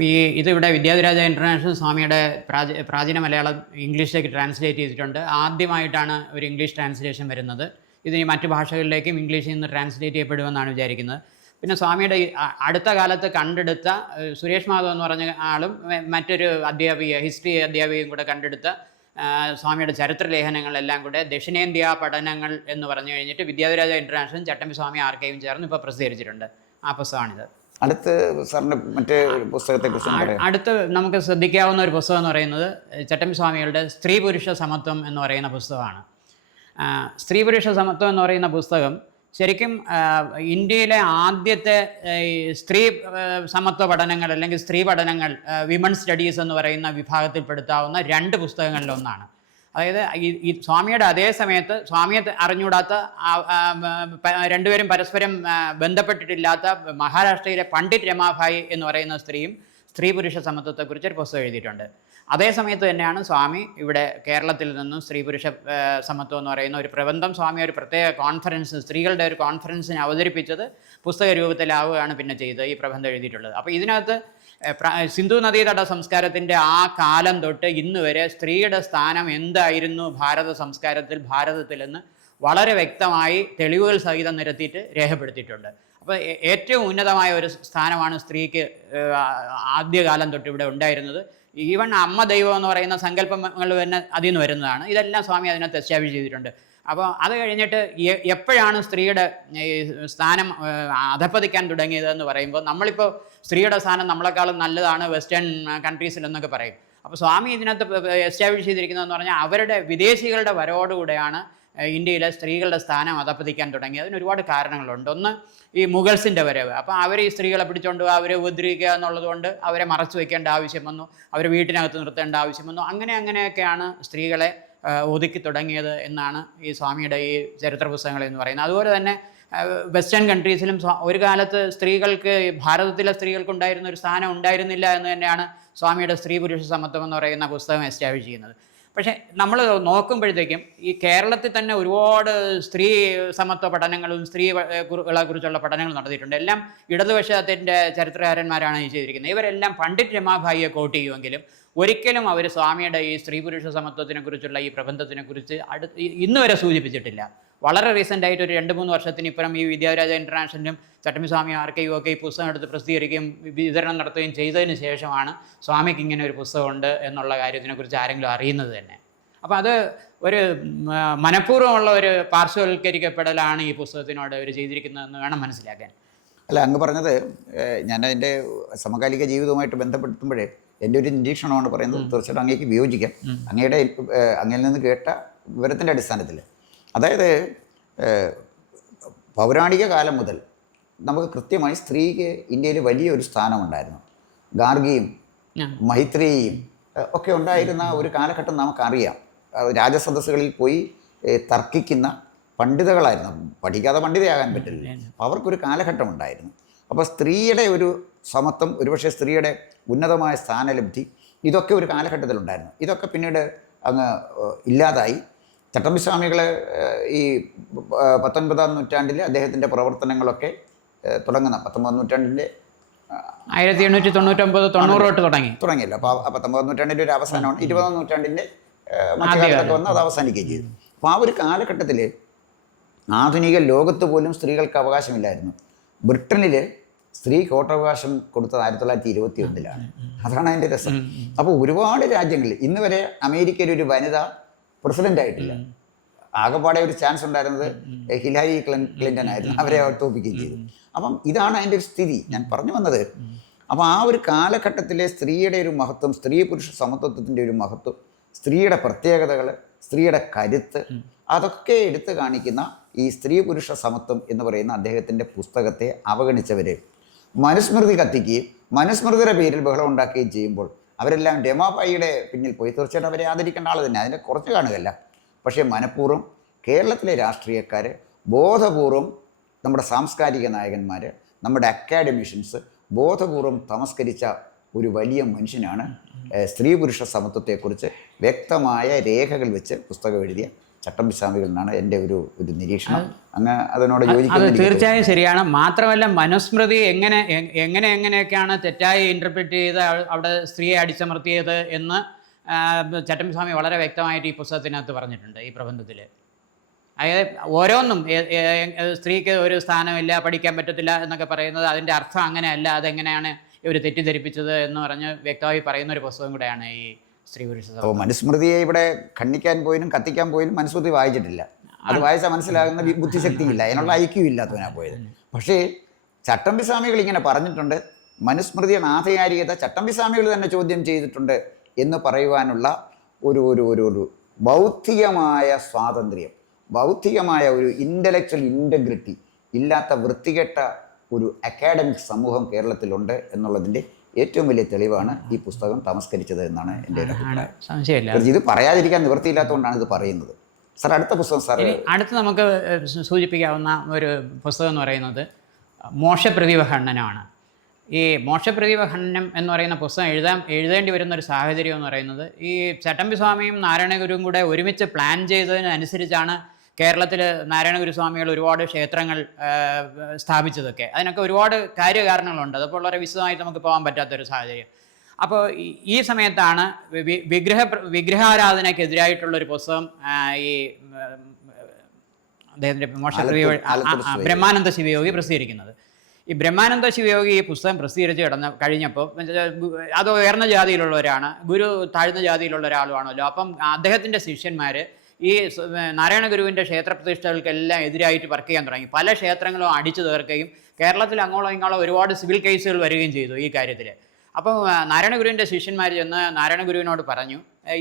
ഈ ഇതിവിടെ വിദ്യാധിരാജ ഇന്റർനാഷണൽ സ്വാമിയുടെ പ്രാചീ പ്രാചീന മലയാളം ഇംഗ്ലീഷിലേക്ക് ട്രാൻസ്ലേറ്റ് ചെയ്തിട്ടുണ്ട്. ആദ്യമായിട്ടാണ് ഒരു ഇംഗ്ലീഷ് ട്രാൻസ്ലേഷൻ വരുന്നത്. ഇത് മറ്റു മറ്റ് ഭാഷകളിലേക്കും ഇംഗ്ലീഷിൽ നിന്ന് ട്രാൻസ്ലേറ്റ് ചെയ്യപ്പെടുമെന്നാണ് വിചാരിക്കുന്നത്. പിന്നെ സ്വാമിയുടെ അടുത്ത കാലത്ത് കണ്ടെടുത്ത സുരേഷ് മാധവ് എന്ന് പറഞ്ഞ ആളും മറ്റൊരു അധ്യാപിക ഹിസ്റ്ററി അധ്യാപികയും കൂടെ കണ്ടെടുത്ത സ്വാമിയുടെ ചരിത്ര ലേഖനങ്ങളെല്ലാം കൂടെ ദക്ഷിണേന്ത്യ പഠനങ്ങൾ എന്ന് പറഞ്ഞു കഴിഞ്ഞിട്ട് വിദ്യാധിരാജ ഇന്റർനാഷണൽ ചട്ടമ്പി സ്വാമി ആർക്കൈവും ചേർന്ന് ഇപ്പോൾ പ്രസിദ്ധീകരിച്ചിട്ടുണ്ട്. ആ പുസ്തകമാണിത്. അടുത്ത് സാറിന്റെ മറ്റേ പുസ്തകത്തെ അടുത്ത് നമുക്ക് ശ്രദ്ധിക്കാവുന്ന ഒരു പുസ്തകം എന്ന് പറയുന്നത് ചട്ടമ്പി സ്വാമികളുടെ സ്ത്രീ പുരുഷ സമത്വം എന്ന് പറയുന്ന പുസ്തകമാണ്. സ്ത്രീ പുരുഷ സമത്വം എന്ന് പറയുന്ന പുസ്തകം ശരിക്കും ഇന്ത്യയിലെ ആദ്യത്തെ സ്ത്രീ സമത്വ പഠനങ്ങൾ അല്ലെങ്കിൽ സ്ത്രീ പഠനങ്ങൾ വിമൺ സ്റ്റഡീസ് എന്ന് പറയുന്ന വിഭാഗത്തിൽപ്പെടുത്താവുന്ന രണ്ട് പുസ്തകങ്ങളിലൊന്നാണ് അതായത് ഈ സ്വാമിയുടെ അതേ സമയത്ത് സ്വാമിയെ അറിഞ്ഞുകൂടാത്ത രണ്ടുപേരും പരസ്പരം ബന്ധപ്പെട്ടിട്ടില്ലാത്ത മഹാരാഷ്ട്രയിലെ പണ്ഡിറ്റ് രമാഭായി എന്ന് പറയുന്ന സ്ത്രീയും സ്ത്രീ പുരുഷ സമത്വത്തെക്കുറിച്ച് ഒരു പുസ്തകം എഴുതിയിട്ടുണ്ട്. അതേ സമയത്ത് തന്നെയാണ് സ്വാമി ഇവിടെ കേരളത്തിൽ നിന്നും സ്ത്രീ പുരുഷ സമത്വം എന്ന് പറയുന്ന ഒരു പ്രബന്ധം സ്വാമി ഒരു പ്രത്യേക കോൺഫറൻസ് സ്ത്രീകളുടെ ഒരു കോൺഫറൻസിന് അവതരിപ്പിച്ചത് പുസ്തക രൂപത്തിലാവുകയാണ് പിന്നെ ചെയ്തത് ഈ പ്രബന്ധം എഴുതിയിട്ടുള്ളത്. അപ്പോൾ ഇതിനകത്ത് സിന്ധു നദീതട സംസ്കാരത്തിന്റെ ആ കാലം തൊട്ട് ഇന്ന് വരെ സ്ത്രീയുടെ സ്ഥാനം എന്തായിരുന്നു ഭാരത സംസ്കാരത്തിൽ ഭാരതത്തിലെന്ന് വളരെ വ്യക്തമായി തെളിവുകൾ സഹിതം നിരത്തിയിട്ട് രേഖപ്പെടുത്തിയിട്ടുണ്ട്. അപ്പോൾ ഏറ്റവും ഉന്നതമായ ഒരു സ്ഥാനമാണ് സ്ത്രീക്ക് ആദ്യകാലം തൊട്ട് ഇവിടെ ഉണ്ടായിരുന്നത്. ഈവൻ അമ്മ ദൈവം എന്ന് പറയുന്ന സങ്കല്പങ്ങൾ തന്നെ അതിൽ നിന്ന് വരുന്നതാണ്. ഇതെല്ലാം സ്വാമി അതിനകത്ത് എസ്റ്റാബ്ലിഷ് ചെയ്തിട്ടുണ്ട്. അപ്പോൾ അത് കഴിഞ്ഞിട്ട് എപ്പോഴാണ് സ്ത്രീയുടെ സ്ഥാനം അധപ്പതിക്കാൻ തുടങ്ങിയതെന്ന് പറയുമ്പോൾ നമ്മളിപ്പോൾ സ്ത്രീയുടെ സ്ഥാനം നമ്മളെക്കാളും നല്ലതാണ് വെസ്റ്റേൺ കൺട്രീസിൽ എന്നൊക്കെ പറയും. അപ്പോൾ സ്വാമി ഇതിനകത്ത് എസ്റ്റാബ്ലിഷ് ചെയ്തിരിക്കുന്നതെന്ന് പറഞ്ഞാൽ അവരുടെ വിദേശികളുടെ വരവോടുകൂടെയാണ് ഇന്ത്യയിലെ സ്ത്രീകളുടെ സ്ഥാനം അതപ്പതിക്കാൻ തുടങ്ങി. അതിന് ഒരുപാട് കാരണങ്ങളുണ്ട്. ഒന്ന് ഈ മുഗൾസിന്റെ വരവ്. അപ്പോൾ അവർ ഈ സ്ത്രീകളെ പിടിച്ചുകൊണ്ട് അവരെ ഉപദ്രവിക്കുക എന്നുള്ളതുകൊണ്ട് അവരെ മറച്ചു വയ്ക്കേണ്ട ആവശ്യം വന്നു. അവരെ വീട്ടിനകത്ത് നിർത്തേണ്ട ആവശ്യം വന്നു. അങ്ങനെ അങ്ങനെയൊക്കെയാണ് സ്ത്രീകളെ ഒതുക്കി തുടങ്ങിയത് എന്നാണ് ഈ സ്വാമിയുടെ ഈ ചരിത്ര പുസ്തകങ്ങൾ എന്ന് പറയുന്നത്. അതുപോലെ തന്നെ വെസ്റ്റേൺ കൺട്രീസിലും ഒരു കാലത്ത് സ്ത്രീകൾക്ക് ഭാരതത്തിലെ സ്ത്രീകൾക്ക് ഉണ്ടായിരുന്ന ഒരു സ്ഥാനം ഉണ്ടായിരുന്നില്ല എന്ന് തന്നെയാണ് സ്വാമിയുടെ സ്ത്രീ പുരുഷ സമത്വം എന്ന് പറയുന്ന പുസ്തകം എസ്റ്റാബ്ലിഷ് ചെയ്യുന്നത്. പക്ഷേ നമ്മൾ നോക്കുമ്പോഴത്തേക്കും ഈ കേരളത്തിൽ തന്നെ ഒരുപാട് സ്ത്രീ സമത്വ പഠനങ്ങളും സ്ത്രീകളെ കുറിച്ചുള്ള പഠനങ്ങൾ നടത്തിയിട്ടുണ്ട്. എല്ലാം ഇടതുപക്ഷത്തിന്റെ ചരിത്രകാരന്മാരാണ് ഈ ചെയ്തിരിക്കുന്നത്. ഇവരെല്ലാം പണ്ഡിറ്റ് രമാഭായിയെ കോട്ട് ചെയ്യുമെങ്കിലും ഒരിക്കലും അവർ സ്വാമിയുടെ ഈ സ്ത്രീ പുരുഷ സമത്വത്തിനെ കുറിച്ചുള്ള ഈ പ്രബന്ധത്തിനെ കുറിച്ച് അടുത്ത് ഇന്നുവരെ സൂചിപ്പിച്ചിട്ടില്ല. വളരെ റീസെന്റ് ആയിട്ട് ഒരു രണ്ട് മൂന്ന് വർഷത്തിന് ഇപ്പുറം ഈ വിദ്യാരാജ ഇന്റർനാഷണലും ആർ സ്വാമി യു ഒക്കെ ഈ പുസ്തകം എടുത്ത് പ്രസിദ്ധീകരിക്കുകയും വിതരണം നടത്തുകയും ചെയ്തതിന് ശേഷമാണ് സ്വാമിക്ക് ഇങ്ങനെ ഒരു പുസ്തകമുണ്ട് എന്നുള്ള കാര്യത്തിനെക്കുറിച്ച് ആരെങ്കിലും അറിയുന്നത് തന്നെ. അപ്പോൾ അത് ഒരു മനഃപൂർവമുള്ള ഒരു പാർശ്വവൽക്കരിക്കപ്പെടലാണ് ഈ പുസ്തകത്തിനോട് അവർ ചെയ്തിരിക്കുന്നതെന്ന് വേണം മനസ്സിലാക്കാൻ. അല്ല അങ്ങ് പറഞ്ഞത് ഞാൻ അതിന്റെ സമകാലിക ജീവിതവുമായിട്ട് ബന്ധപ്പെടുത്തുമ്പോഴേ എന്റെ ഒരു നിരീക്ഷണമാണ് പറയുന്നത്. തീർച്ചയായിട്ടും അങ്ങേക്ക് വിയോജിക്കാം. അങ്ങയുടെ അങ്ങയിൽ നിന്ന് കേട്ട വിവരത്തിന്റെ അടിസ്ഥാനത്തിൽ. അതായത് പൗരാണിക കാലം മുതൽ നമുക്ക് കൃത്യമായി സ്ത്രീക്ക് ഇന്ത്യയിൽ വലിയൊരു സ്ഥാനമുണ്ടായിരുന്നു. ഗാർഗിയും. മൈത്രിയും ഒക്കെ ഉണ്ടായിരുന്ന ഒരു കാലഘട്ടം നമുക്കറിയാം. രാജസദസ്സുകളിൽ പോയി തർക്കിക്കുന്ന പണ്ഡിതകളായിരുന്നു. പഠിക്കാതെ പണ്ഡിതയാകാൻ പറ്റില്ല. അവർക്കൊരു കാലഘട്ടം ഉണ്ടായിരുന്നു അപ്പോൾ സ്ത്രീയുടെ ഒരു സമത്വം ഒരുപക്ഷെ സ്ത്രീയുടെ ഉന്നതമായ സ്ഥാനലബ്ധി ഇതൊക്കെ ഒരു കാലഘട്ടത്തിലുണ്ടായിരുന്നു. ഇതൊക്കെ പിന്നീട് അങ്ങ് ഇല്ലാതായി. ചട്ടമ്പി സ്വാമികൾ ഈ പത്തൊൻപതാം നൂറ്റാണ്ടിൽ അദ്ദേഹത്തിന്റെ പ്രവർത്തനങ്ങളൊക്കെ തുടങ്ങുന്ന പത്തൊമ്പതാം നൂറ്റാണ്ടിന്റെ ആയിരത്തി എണ്ണൂറ്റി തൊണ്ണൂറ്റൊമ്പത് തൊണ്ണൂറ് തൊട്ട് തുടങ്ങി. തുടങ്ങിയല്ലോ. അപ്പോൾ പത്തൊമ്പതാം നൂറ്റാണ്ടിന്റെ ഒരു അവസാനമാണ്. ഇരുപതാം നൂറ്റാണ്ടിന്റെ മധ്യകാലത്തൊക്കെ വന്ന് അത് അവസാനിക്കുകയും ചെയ്തു. അപ്പോൾ ആ ഒരു കാലഘട്ടത്തിൽ ആധുനിക ലോകത്ത് പോലും സ്ത്രീകൾക്ക് അവകാശമില്ലായിരുന്നു. ബ്രിട്ടനിൽ സ്ത്രീ കോട്ടവകാശം കൊടുത്തത് ആയിരത്തി തൊള്ളായിരത്തി ഇരുപത്തി ഒന്നിലാണ് അതാണ് അതിന്റെ രസം. അപ്പോൾ ഒരുപാട് രാജ്യങ്ങളിൽ ഇന്ന് വരെ അമേരിക്കയിൽ ഒരു വനിത പ്രസിഡന്റ് ആയിട്ടില്ല. ആകെപ്പാടെ ഒരു ചാൻസ് ഉണ്ടായിരുന്നത് ഹിലാരി ക്ലിൻ- ക്ലിന്റൺ ആയിരുന്നു. അവരെ അവർ തോൽപ്പിക്കുകയും ചെയ്തു. അപ്പം ഇതാണ് അതിന്റെ ഒരു സ്ഥിതി. ഞാൻ പറഞ്ഞു വന്നത്. അപ്പോൾ ആ ഒരു കാലഘട്ടത്തിലെ സ്ത്രീയുടെ ഒരു മഹത്വം സ്ത്രീ പുരുഷ സമത്വത്തിന്റെ ഒരു മഹത്വം സ്ത്രീയുടെ പ്രത്യേകതകൾ സ്ത്രീയുടെ കരുത്ത് അതൊക്കെ എടുത്തു കാണിക്കുന്ന ഈ സ്ത്രീ പുരുഷ സമത്വം എന്ന് പറയുന്ന അദ്ദേഹത്തിന്റെ പുസ്തകത്തെ അവഗണിച്ചവർ മനുസ്മൃതി കത്തിക്കുകയും മനുസ്മൃതിയുടെ പേരിൽ ബഹളം ഉണ്ടാക്കുകയും ചെയ്യുമ്പോൾ അവരെല്ലാം രമാബായിയുടെ പിന്നിൽ പോയി. തീർച്ചയായിട്ടും അവരെ ആദരിക്കേണ്ട ആൾ തന്നെ. അതിനെ കുറച്ച് കാണുകയല്ല. പക്ഷേ മനഃപൂർവം കേരളത്തിലെ രാഷ്ട്രീയക്കാർ ബോധപൂർവം നമ്മുടെ സാംസ്കാരിക നായകന്മാർ നമ്മുടെ അക്കാഡമിഷ്യൻസ് ബോധപൂർവം തമസ്കരിച്ച ഒരു വലിയ മനുഷ്യനാണ് സ്ത്രീ പുരുഷ സമത്വത്തെക്കുറിച്ച് വ്യക്തമായ രേഖകൾ വെച്ച് പുസ്തകം എഴുതിയ ചട്ടമ്പിസ്വാമികൾ എന്നാണ് എന്റെ ഒരു ഒരു നിരീക്ഷണം. അങ്ങ് അതിനോട് അത് തീർച്ചയായും ശരിയാണ്. മാത്രമല്ല മനുസ്മൃതി എങ്ങനെ എങ്ങനെ എങ്ങനെയൊക്കെയാണ് തെറ്റായി ഇന്റർപ്രറ്റ് ചെയ്ത് അവിടെ സ്ത്രീയെ അടിച്ചമർത്തിയത് എന്ന് ചട്ടമ്പിസ്വാമി വളരെ വ്യക്തമായിട്ട് ഈ പുസ്തകത്തിനകത്ത് പറഞ്ഞിട്ടുണ്ട് ഈ പ്രബന്ധത്തിൽ അതായത് ഓരോന്നും സ്ത്രീക്ക് ഒരു സ്ഥാനമില്ല പഠിക്കാൻ പറ്റത്തില്ല എന്നൊക്കെ പറയുന്നത് അതിന്റെ അർത്ഥം അങ്ങനെയല്ല അതെങ്ങനെയാണ് ഇവർ തെറ്റിദ്ധരിപ്പിച്ചത് എന്ന് പറഞ്ഞ് വ്യക്തമായി പറയുന്ന ഒരു പുസ്തകം കൂടെയാണ് ഈ സ്ത്രീ പുരുഷ സമത്വം. അപ്പോൾ മനുസ്മൃതിയെ ഇവിടെ ഖണ്ഡിക്കാൻ പോയാലും കത്തിക്കാൻ പോയാലും മനുസ്മൃതി വായിച്ചിട്ടില്ല. അത് വായിച്ചാൽ മനസ്സിലാകുന്ന ബുദ്ധിശക്തി ഇല്ല അതിനുള്ള ഐക്യം ഇല്ലാത്തവനാ പോയത്. പക്ഷേ ചട്ടമ്പി സ്വാമികൾ ഇങ്ങനെ പറഞ്ഞിട്ടുണ്ട്. മനുസ്മൃതിയുടെ ആധികാരികത ചട്ടമ്പി സ്വാമികൾ തന്നെ ചോദ്യം ചെയ്തിട്ടുണ്ട് എന്ന് പറയുവാനുള്ള ഒരു ഒരു ഒരു ഒരു ബൗദ്ധികമായ സ്വാതന്ത്ര്യം ബൗദ്ധികമായ ഒരു ഇന്റലക്ച്വൽ ഇന്റഗ്രിറ്റി ഇല്ലാത്ത വൃത്തികെട്ട ഒരു അക്കാഡമിക് സമൂഹം കേരളത്തിലുണ്ട് എന്നുള്ളതിന്റെ ഏറ്റവും വലിയ തെളിവാണ് ഈ പുസ്തകം തമസ്കരിച്ചത് എന്നാണ് എന്റെ ഒരു അഭിപ്രായം. സംശയമില്ല. ഇത് പറയാതിരിക്കാൻ നിവൃത്തിയില്ലാത്തതുകൊണ്ടാണ് ഇത് പറയുന്നത്. സാർ അടുത്ത പുസ്തകം സാർ അടുത്ത് നമുക്ക് സൂചിപ്പിക്കാവുന്ന ഒരു പുസ്തകം എന്ന് പറയുന്നത് മോശപ്രതിഭ ഖണ്ഡനമാണ് ഈ മോശപ്രതിഭ ഖണ്ഡനം എന്ന് പറയുന്ന പുസ്തകം എഴുതാൻ എഴുതേണ്ടി വരുന്ന ഒരു സാഹചര്യം എന്ന് പറയുന്നത് ഈ ചട്ടമ്പി സ്വാമിയും നാരായണഗുരുവും കൂടെ ഒരുമിച്ച് പ്ലാൻ ചെയ്തതിനനുസരിച്ചാണ് കേരളത്തിൽ നാരായണഗുരു സ്വാമികൾ ഒരുപാട് ക്ഷേത്രങ്ങൾ സ്ഥാപിച്ചതൊക്കെ. അതിനൊക്കെ ഒരുപാട് കാര്യകാരണങ്ങളുണ്ട്. അതപ്പോൾ വളരെ വിശദമായിട്ട് നമുക്ക് പോകാൻ പറ്റാത്തൊരു സാഹചര്യം. അപ്പോൾ ഈ- സമയത്താണ് വിഗ്രഹ വിഗ്രഹാരാധനയ്ക്കെതിരായിട്ടുള്ള ഒരു പുസ്തകം ഈ അദ്ദേഹത്തിന്റെ ശിവയോഗി. ബ്രഹ്മാനന്ദ ശിവയോഗി പ്രസിദ്ധീകരിക്കുന്നത്. ഈ ബ്രഹ്മാനന്ദ ശിവയോഗി ഈ പുസ്തകം പ്രസിദ്ധീകരിച്ച് കിടന്ന കഴിഞ്ഞപ്പോൾ അത് ഉയർന്ന ജാതിയിലുള്ളവരാണ് ഗുരു താഴ്ന്ന ജാതിയിലുള്ള ഒരാളുമാണല്ലോ അപ്പം അദ്ദേഹത്തിന്റെ ശിഷ്യന്മാർ ഈ നാരായണ ഗുരുവിന്റെ ക്ഷേത്ര പ്രതിഷ്ഠകൾക്കെല്ലാം എതിരായിട്ട് വർക്ക് ചെയ്യാൻ തുടങ്ങി. പല ക്ഷേത്രങ്ങളും അടിച്ചു തീർക്കുകയും കേരളത്തിൽ അങ്ങോളം ഇങ്ങോളം ഒരുപാട് സിവിൽ കേസുകൾ വരികയും ചെയ്തു ഈ കാര്യത്തിൽ അപ്പം നാരായണ ഗുരുവിന്റെ ശിഷ്യന്മാർ ചെന്ന് നാരായണ ഗുരുവിനോട് പറഞ്ഞു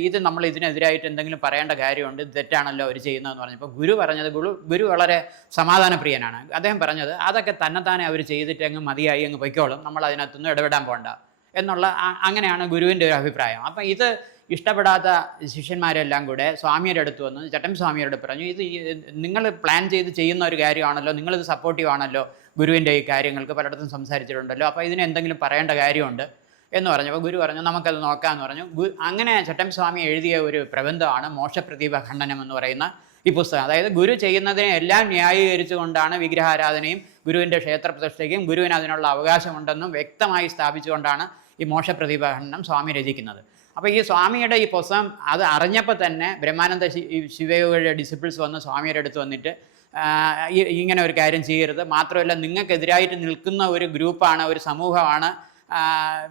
ഇത് നമ്മൾ ഇതിനെതിരായിട്ട് എന്തെങ്കിലും പറയേണ്ട കാര്യമുണ്ട് തെറ്റാണല്ലോ അവർ ചെയ്യുന്നതെന്ന് പറഞ്ഞപ്പോൾ ഗുരു പറഞ്ഞത് ഗുരു ഗുരു വളരെ സമാധാനപ്രിയനാണ്. അദ്ദേഹം പറഞ്ഞത് അതൊക്കെ തന്നെത്താനെ അവർ ചെയ്തിട്ട് അങ്ങ് മതിയായി അങ്ങ് പൊയ്ക്കോളും നമ്മൾ അതിനകത്തൊന്നും ഇടപെടാൻ പോകണ്ട എന്നുള്ള അങ്ങനെയാണ് ഗുരുവിന്റെ ഒരു അഭിപ്രായം. അപ്പം ഇത് ഇഷ്ടപ്പെടാത്ത ശിഷ്യന്മാരെല്ലാം കൂടെ സ്വാമിയുടെ അടുത്ത് വന്ന്. ചട്ടൻ സ്വാമിയോട് പറഞ്ഞു ഇത് നിങ്ങൾ പ്ലാൻ ചെയ്ത് ചെയ്യുന്ന ഒരു കാര്യമാണല്ലോ നിങ്ങളിത് സപ്പോർട്ടീവ് ആണല്ലോ ഗുരുവിന്റെ ഈ കാര്യങ്ങൾക്ക് പലയിടത്തും സംസാരിച്ചിട്ടുണ്ടല്ലോ അപ്പോൾ ഇതിന് എന്തെങ്കിലും പറയേണ്ട കാര്യമുണ്ട്? എന്ന് പറഞ്ഞു. അപ്പോൾ ഗുരു പറഞ്ഞു നമുക്കത് നോക്കാമെന്ന് പറഞ്ഞു. ഗു- അങ്ങനെ ചട്ടൻ സ്വാമി എഴുതിയ ഒരു പ്രബന്ധമാണ് മോശപ്രതിഭ ഖണ്ഡനം എന്ന് പറയുന്ന ഈ പുസ്തകം. അതായത് ഗുരു ചെയ്യുന്നതിനെ എല്ലാം ന്യായീകരിച്ചുകൊണ്ടാണ് വിഗ്രഹാരാധനയും ഗുരുവിന്റെ ക്ഷേത്രപ്രതിഷ്ഠയ്ക്കും ഗുരുവിന് അതിനുള്ള അവകാശമുണ്ടെന്നും വ്യക്തമായി സ്ഥാപിച്ചുകൊണ്ടാണ് ഈ മോശപ്രതിഭ ഖണ്ഡനം സ്വാമി രചിക്കുന്നത്. അപ്പോൾ ഈ സ്വാമിയുടെ ഈ പുസ്തകം അത് അറിഞ്ഞപ്പോൾ തന്നെ ബ്രഹ്മാനന്ദ ശി- ഈ ശിവയോഗിയുടെ ഡിസിപ്പിൾസ് വന്ന് സ്വാമിയുടെ അടുത്ത് വന്നിട്ട് ഇങ്ങനെ ഒരു കാര്യം ചെയ്യരുത്. മാത്രമല്ല നിങ്ങൾക്കെതിരായിട്ട് നിൽക്കുന്ന ഒരു ഗ്രൂപ്പാണ് ഒരു സമൂഹമാണ്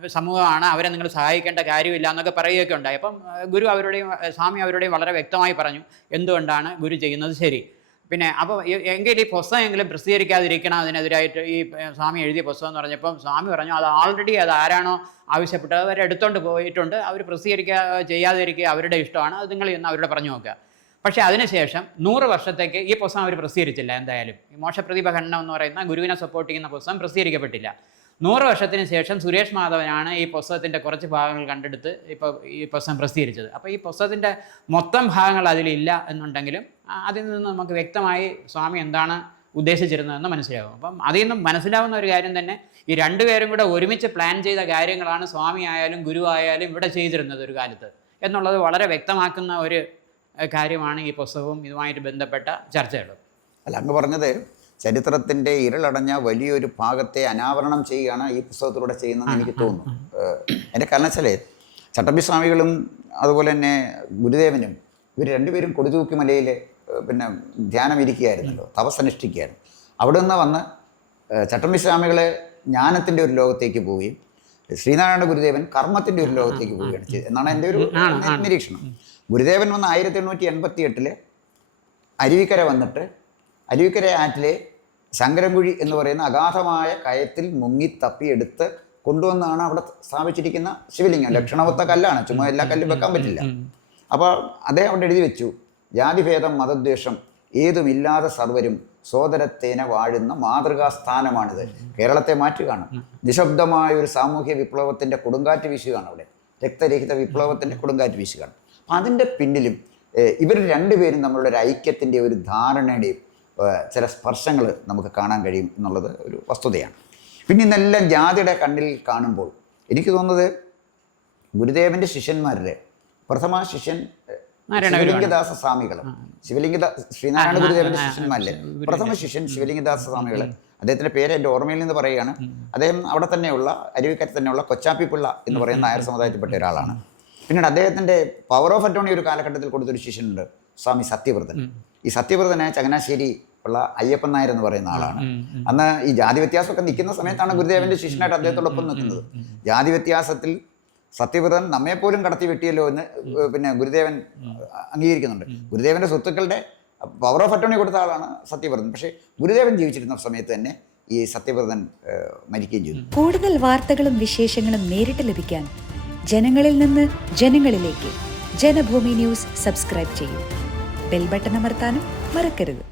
സമൂഹമാണ് അവരെ നിങ്ങൾ സഹായിക്കേണ്ട കാര്യമില്ല എന്നൊക്കെ പറയുകയൊക്കെ ഉണ്ടായി. അപ്പം ഗുരു അവരുടെയും സ്വാമി അവരുടെയും വളരെ വ്യക്തമായി പറഞ്ഞു എന്തുകൊണ്ടാണ് ഗുരു ചെയ്യുന്നത് ശരി? പിന്നെ അപ്പോൾ എങ്കിൽ ഈ പുസ്തകം എങ്കിലും പ്രസിദ്ധീകരിക്കാതിരിക്കണം അതിനെതിരായിട്ട് ഈ സ്വാമി എഴുതിയ പുസ്തകം എന്ന് പറഞ്ഞപ്പം സ്വാമി പറഞ്ഞു അത് ആൾറെഡി അത് ആരാണോ ആവശ്യപ്പെട്ടത് അവർ എടുത്തോണ്ട് പോയിട്ടുണ്ട്. അവർ പ്രസിദ്ധീകരിക്കുക ചെയ്യാതിരിക്കുക അവരുടെ ഇഷ്ടമാണ്. അത് നിങ്ങൾ ഇന്ന് അവരോട് പറഞ്ഞു നോക്കുക. പക്ഷേ അതിനുശേഷം നൂറ് വർഷത്തേക്ക് ഈ പുസ്തകം അവർ പ്രസിദ്ധീകരിച്ചില്ല എന്തായാലും. മോശപ്രതിഭ ഖണ്ഡനം എന്ന് പറയുന്ന ഗുരുവിനെ സപ്പോർട്ട് ചെയ്യുന്ന പുസ്തകം പ്രസിദ്ധീകരിക്കപ്പെട്ടില്ല. നൂറ് വർഷത്തിന് ശേഷം സുരേഷ് മാധവനാണ് ഈ പുസ്തകത്തിന്റെ കുറച്ച് ഭാഗങ്ങൾ കണ്ടെടുത്ത് ഇപ്പോൾ ഈ പുസ്തകം പ്രസിദ്ധീകരിച്ചത്. അപ്പോൾ ഈ പുസ്തകത്തിന്റെ മൊത്തം ഭാഗങ്ങൾ അതിലില്ല എന്നുണ്ടെങ്കിലും അതിൽ നിന്ന് നമുക്ക് വ്യക്തമായി സ്വാമി എന്താണ് ഉദ്ദേശിച്ചിരുന്നതെന്ന് മനസ്സിലാവും അപ്പം അതിൽ നിന്നും മനസ്സിലാവുന്ന ഒരു കാര്യം തന്നെ ഈ രണ്ടുപേരും കൂടെ ഒരുമിച്ച് പ്ലാൻ ചെയ്ത കാര്യങ്ങളാണ് സ്വാമി ആയാലും ഗുരു ആയാലും ഇവിടെ ചെയ്തിരുന്നത് ഒരു കാലത്ത്. എന്നുള്ളത് വളരെ വ്യക്തമാക്കുന്ന ഒരു കാര്യമാണ് ഈ പുസ്തകവും ഇതുമായിട്ട് ബന്ധപ്പെട്ട ചർച്ചകൾ അല്ല അങ്ങ് പറഞ്ഞത് ചരിത്രത്തിന്റെ ഇരുളടഞ്ഞ വലിയൊരു ഭാഗത്തെ അനാവരണം ചെയ്യുകയാണ് ഈ പുസ്തകത്തിലൂടെ ചെയ്യുന്നതെന്ന് എനിക്ക് തോന്നുന്നു. എന്റെ കാരണം വെച്ചാൽ ചട്ടമ്പി സ്വാമികളും അതുപോലെ തന്നെ ഗുരുദേവനും ഇവർ രണ്ടുപേരും കൊടുതൂക്കി മലയിൽ പിന്നെ ധ്യാനം ഇരിക്കുകയായിരുന്നല്ലോ തപസ്സനുഷ്ഠിക്കുകയായിരുന്നു. അവിടെ നിന്ന് വന്ന് ചട്ടമ്പിസ്വാമികളെ ചട്ടമ്പി സ്വാമികളെ ജ്ഞാനത്തിന്റെ ഒരു ലോകത്തേക്ക് പോവുകയും ശ്രീനാരായണ ഗുരുദേവൻ കർമ്മത്തിന്റെ ഒരു ലോകത്തേക്ക് പോവുകയാണ് ചെയ്തത്. എന്നാണ് എന്റെ ഒരു നിരീക്ഷണം. ഗുരുദേവൻ വന്ന് ആയിരത്തി എണ്ണൂറ്റി എൺപത്തി എട്ടിൽ അരുവിക്കര വന്നിട്ട് അരുവിക്കര ആറ്റിലെ ശങ്കരൻകുഴി എന്ന് പറയുന്ന അഗാധമായ കയത്തിൽ മുങ്ങി തപ്പിയെടുത്ത് കൊണ്ടുവന്നാണ് അവിടെ സ്ഥാപിച്ചിരിക്കുന്ന ശിവലിംഗം. ലക്ഷണവത്ത കല്ലാണ്. ചുമ്മാ എല്ലാ കല്ലും വെക്കാൻ പറ്റില്ല. അപ്പോൾ അദ്ദേഹം അവിടെ എഴുതി വെച്ചു. ജാതിഭേദം മതദ്വേഷം ഏതുമില്ലാതെ സർവരും സോദരത്തേന വാഴുന്ന മാതൃകാ കേരളത്തെ കേരളത്തെ കാണും നിശബ്ദമായ ഒരു സാമൂഹ്യ വിപ്ലവത്തിന്റെ കൊടുങ്കാറ്റ് വീശുകയാണ് അവിടെ. രക്തരഹിത വിപ്ലവത്തിന്റെ കൊടുങ്കാറ്റ് വീശുകയാണ്. അപ്പം അതിന്റെ പിന്നിലും ഇവർ രണ്ടുപേരും തമ്മിലുള്ള ഒരു ഐക്യത്തിന്റെ ഒരു ധാരണയുടെയും ചില സ്പർശങ്ങൾ നമുക്ക് കാണാൻ കഴിയും എന്നുള്ളത് ഒരു വസ്തുതയാണ്. പിന്നെ ഇന്നെല്ലാം ജാതിയുടെ കണ്ണിൽ കാണുമ്പോൾ എനിക്ക് തോന്നുന്നത് ഗുരുദേവന്റെ ശിഷ്യന്മാരുടെ പ്രഥമ ശിഷ്യൻ ശിവലിംഗദാസ സ്വാമികൾ ശിവലിംഗദാസ് ശ്രീനാരായണ ഗുരുദേവന്റെ ശിഷ്യന്മാരിലെ പ്രഥമ ശിഷ്യൻ. ശിവലിംഗദാസ സ്വാമികൾ അദ്ദേഹത്തിന്റെ പേര് എന്റെ ഓർമ്മയിൽ നിന്ന് പറയുകയാണ്. അദ്ദേഹം അവിടെ തന്നെയുള്ള അരുവിക്കരത്ത് തന്നെയുള്ള കൊച്ചാപ്പിപ്പിള്ള എന്ന് പറയുന്ന നായർ സമുദായത്തിൽപ്പെട്ട ഒരാളാണ്. പിന്നീട് അദ്ദേഹത്തിന്റെ പവർ ഓഫ് അറ്റോണി ഒരു കാലഘട്ടത്തിൽ കൊടുത്തൊരു ശിഷ്യനുണ്ട്. സ്വാമി സത്യവ്രതൻ. ഈ സത്യവ്രതനെ ചങ്ങനാശ്ശേരി ഉള്ള അയ്യപ്പൻ നായർ എന്ന് പറയുന്ന ആളാണ്. അന്ന് ഈ ജാതി വ്യത്യാസമൊക്കെ നിൽക്കുന്ന സമയത്താണ് ഗുരുദേവന്റെ ശിഷ്യനായിട്ട് അദ്ദേഹത്തോടൊപ്പം നിൽക്കുന്നത്. ജാതി വ്യത്യാസത്തിൽ സത്യവ്രതൻ നമ്മെപ്പോലും കടത്തി വെട്ടിയല്ലോ എന്ന് പിന്നെ ഗുരുദേവൻ അംഗീകരിക്കുന്നുണ്ട്. ഗുരുദേവന്റെ സ്വത്തുക്കളുടെ പവർ ഓഫ് അറ്റോണി കൊടുത്ത ആളാണ് സത്യവ്രതൻ. പക്ഷേ ഗുരുദേവൻ ജീവിച്ചിരുന്ന സമയത്ത് തന്നെ ഈ സത്യവ്രതൻ മരിക്കുകയും ചെയ്തു. കൂടുതൽ വാർത്തകളും വിശേഷങ്ങളും നേരിട്ട് ലഭിക്കാൻ ജനങ്ങളിൽ നിന്ന് ജനങ്ങളിലേക്ക് ജനഭൂമി ന്യൂസ് സബ്സ്ക്രൈബ് ചെയ്യൂ. ബെൽ ബട്ടൺ അമർത്താനും മറക്കരുത്.